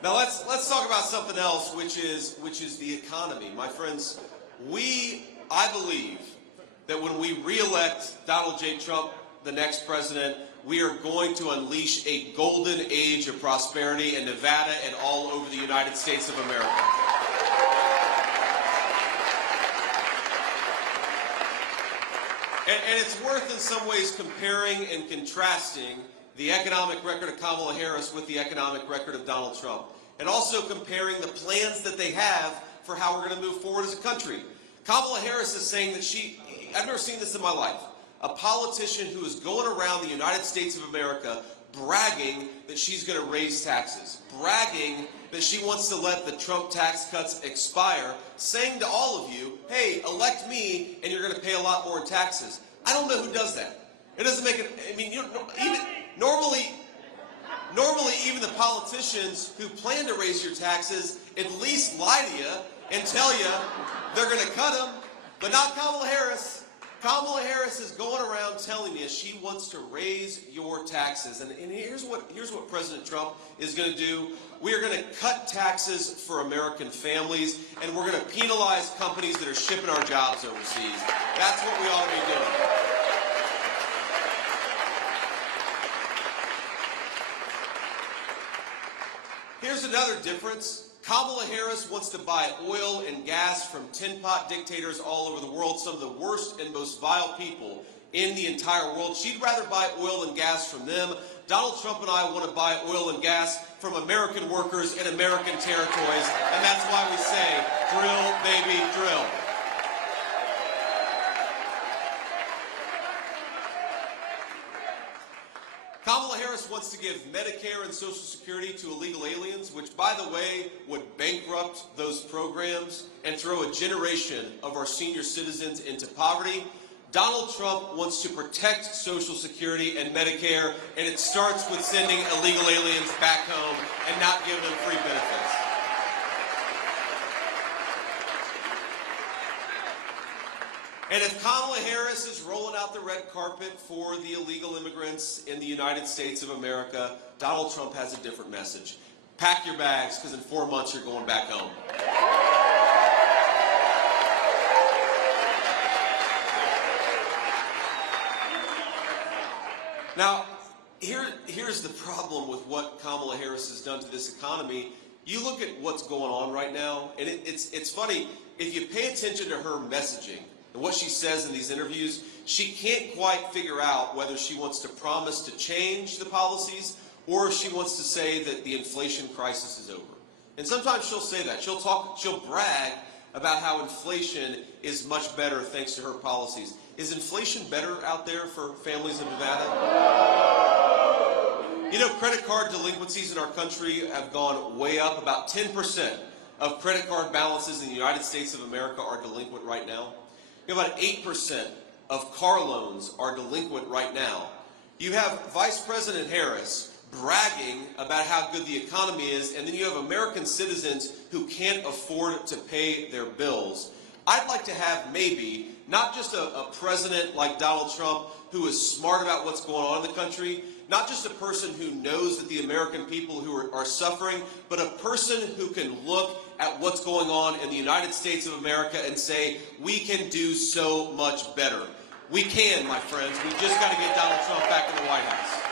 Now let's talk about something else, which is the economy. My friends, I believe that when we re-elect Donald J. Trump, the next president, we are going to unleash a golden age of prosperity in Nevada and all over the United States of America. And it's worth in some ways comparing and contrasting the economic record of Kamala Harris with the economic record of Donald Trump, and also comparing the plans that they have for how we're going to move forward as a country. Kamala Harris is saying that I've never seen this in my life, a politician who is going around the United States of America bragging that she's going to raise taxes, bragging that she wants to let the Trump tax cuts expire, saying to all of you, hey, elect me and you're going to pay a lot more in taxes. I don't know who does that. It doesn't make it, I mean, normally even the politicians who plan to raise your taxes at least lie to you and tell you they're going to cut them, but not Kamala Harris. Kamala Harris is going around telling you she wants to raise your taxes. And here's what President Trump is going to do. We are going to cut taxes for American families, and we're going to penalize companies that are shipping our jobs overseas. That's what we ought to be doing. Here's another difference. Kamala Harris wants to buy oil and gas from tin pot dictators all over the world, some of the worst and most vile people in the entire world. She'd rather buy oil and gas from them. Donald Trump and I want to buy oil and gas from American workers in American territories, and that's why we say, drill, baby, drill. Kamala Harris wants to give Medicare and Social Security to illegal aliens, which, by the way, would bankrupt those programs and throw a generation of our senior citizens into poverty. Donald Trump wants to protect Social Security and Medicare, and it starts with sending illegal aliens back home and not giving them free benefits. And if Kamala Harris is rolling out the red carpet for the illegal immigrants in the United States of America, Donald Trump has a different message. Pack your bags, because in 4 months you're going back home. Now, here's the problem with what Kamala Harris has done to this economy. You look at what's going on right now, and it's funny, if you pay attention to her messaging, and what she says in these interviews, she can't quite figure out whether she wants to promise to change the policies or if she wants to say that the inflation crisis is over. And sometimes she'll say that. She'll brag about how inflation is much better thanks to her policies. Is inflation better out there for families in Nevada? You know, credit card delinquencies in our country have gone way up. About 10% of credit card balances in the United States of America are delinquent right now. About 8% of car loans are delinquent right now. You have Vice President Harris bragging about how good the economy is, and then you have American citizens who can't afford to pay their bills. I'd like to have maybe not just a president like Donald Trump who is smart about what's going on in the country, not just a person who knows that the American people who are suffering, but a person who can look at what's going on in the United States of America and say, we can do so much better. We can, my friends. We just got to get Donald Trump back in the White House.